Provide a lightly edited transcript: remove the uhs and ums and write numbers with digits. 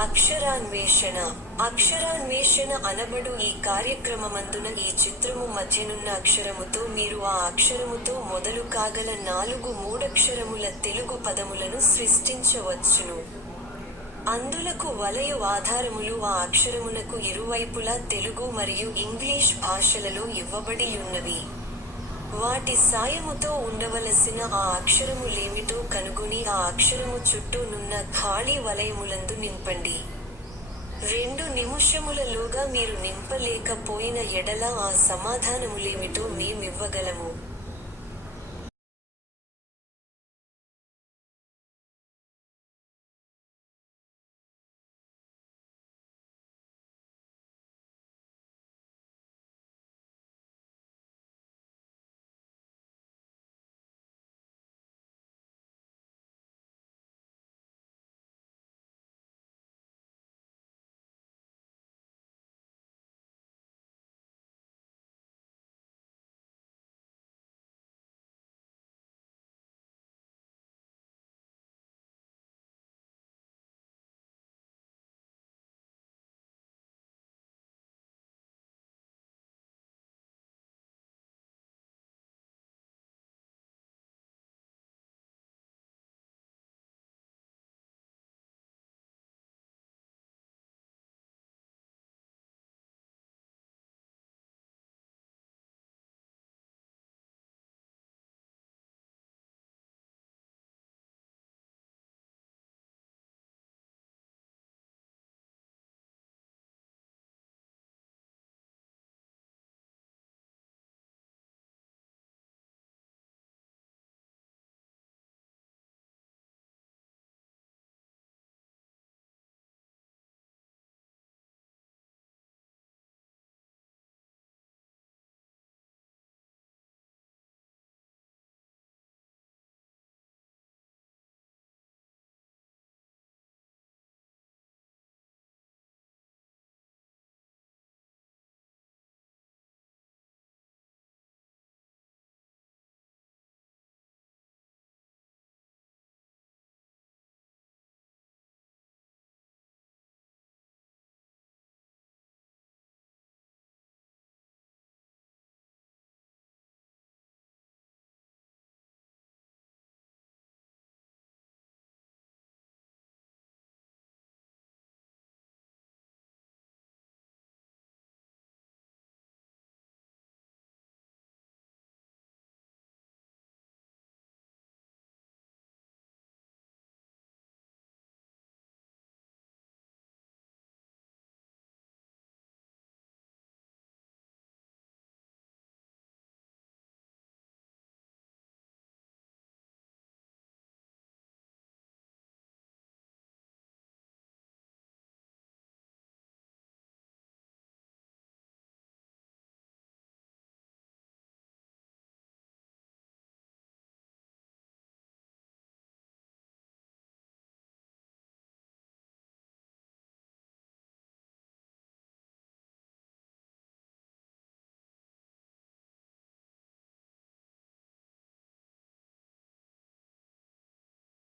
అక్షరాన్వేషణ. అక్షరాన్వేషణ అనబడు ఈ కార్యక్రమమందున ఈ చిత్రము మధ్యనున్న అక్షరముతో మీరు ఆ అక్షరముతో మొదలు కాగల 4 మూడక్షరముల తెలుగు పదములను సృష్టించవచ్చును. అందులకు వలయు ఆధారములు ఆ అక్షరమునకు ఇరువైపులా తెలుగు మరియు ఇంగ్లీష్ భాషలలో ఇవ్వబడియున్నవి. వాటి సాయముతో ఉండవలసిన ఆ అక్షరములేమిటో కనుగొని ఆ అక్షరము చుట్టూ నున్న ఖాళీ వలయములందు నింపండి. 2 నిముషములలోగా మీరు నింపలేకపోయిన ఎడల ఆ సమాధానములేమిటో మేమివ్వగలము.